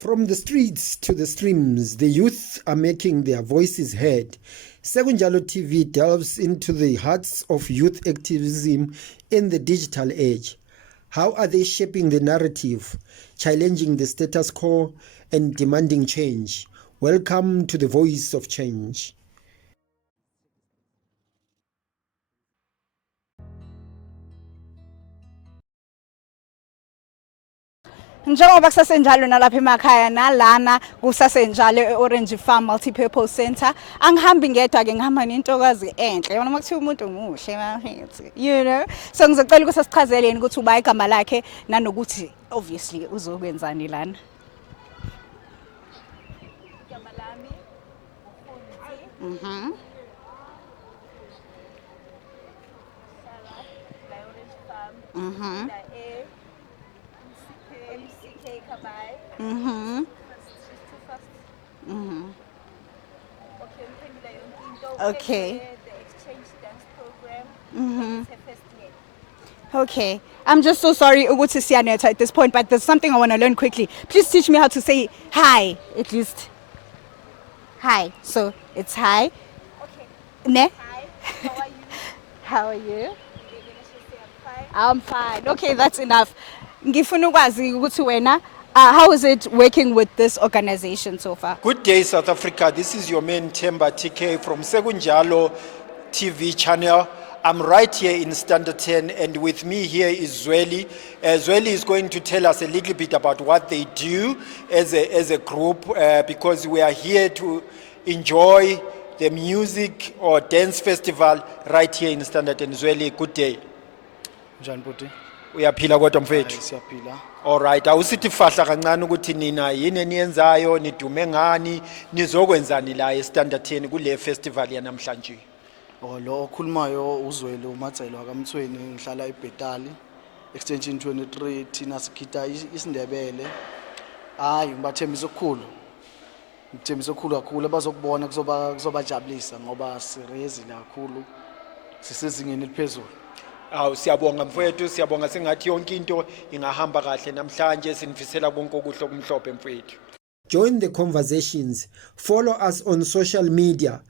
From the streets to the streams, the youth are making their voices heard. Sekunjalo TV delves into the hearts of youth activism in the digital age. How are they shaping the narrative, challenging the status quo, and demanding change? Welcome to the Voice of Change. Njengoba kusasenjalo nalapha emakhaya nalana kusasenjalo eOrange Farm Multipurpose Center angihambi ngedwa ke ngihamba nentokazi enhle yona makuthiwa umuntu muhle mafethu so ngizocela ukuthi sichazeleni ukuthi uba igama lakhe nanokuthi obviously uzokwenzani lana. Igama lami uFundzi Orange Farm Okay. The exchange dance program. Okay. I'm just so sorry ukuthi siyanetha at this point, but there's something I want to learn quickly. Please teach me how to say hi, at least. Hi. So it's hi. Okay. Ne? Hi. How are you? How are you? I'm fine. Okay, that's enough. Ngifuna ukwazi ukuthi wena how is it working with this organization so far? Good day, South Africa. This is your main Themba TK from Sekunjalo TV channel. I'm right here in Standard 10, and with me here is Zweli. Zweli is going to tell us a little bit about what they do as a group, because we are here to enjoy the music or dance festival right here in Standard 10. Zweli, good day. Njani bhuti? Uyaphila kodwa mfethu? Siyaphila. Alright, awusithi fahla kancane ukuthi nina yini eniyenzayo, nidume ngani, nizokwenzani la eStandard 10 kule festival yanamhlanje? Lo okhulumayo uZweli uMadzelo kaMthweni, ngihlala eBhetali, extension 23, thina sikhita isiNdebele. Hayi ngibathembisa okukhulu. Ngithembisa okukhulu kakhulu abazokubona kuzobajabulisa ngoba sirezile kakhulu. Sisezingeni eliphezulu. Awu siyabonga mfowethu, siyabonga sengathi yonke into ingahamba kahle namhlanje, sinifisela konke okuhle okumhlophe mfowethu. Join the conversations. Follow us on social media.